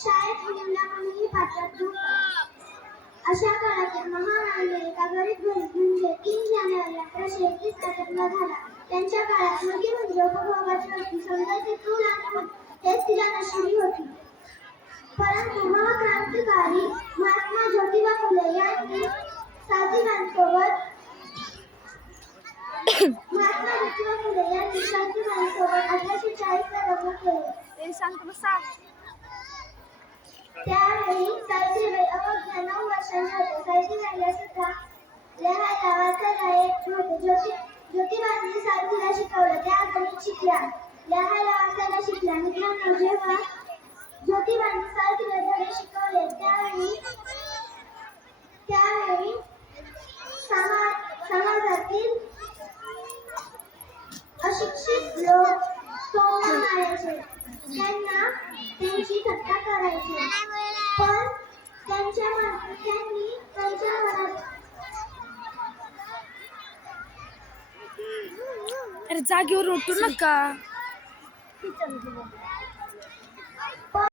शाळेत मुलामुलीही पाठवत नव्हतं. अशा काळात महामानव एका गरीब घरी म्हणजे 3 जानेवारी 1831 जन्म झाला. त्यांच्या काळात मुलगी म्हणजे उपभोगाची होती. समजायचे चूल आणि मूल हेच तिला नशिबी होती. परंतु महाक्रांतिकारी महात्मा ज्योतिबा फुले यांनी सावित्रीबाईंसोबत 1840 ला लग्न केले. त्यावेळी सावित्रीबाई अवघ्या 9 वर्षांच्या होत्या. सावित्रीबाईंना सुद्धा लिहायला वाचायला येत नव्हते. ज्योतिबांनी सावित्रीला शिकवलं. त्या गणित शिकल्या, लिहायला वाचायला शिकल्या. मित्रांनो, जेव्हा ज्योतिबांनी सावित्रीला धडे शिकवले त्यावेळी समाजातील अशिक्षित लोक टोमणे मारायचे, त्यांची थट्टा करायचे. पण त्यांनी त्यांच्या मनात अरे जागेवर उठू नका.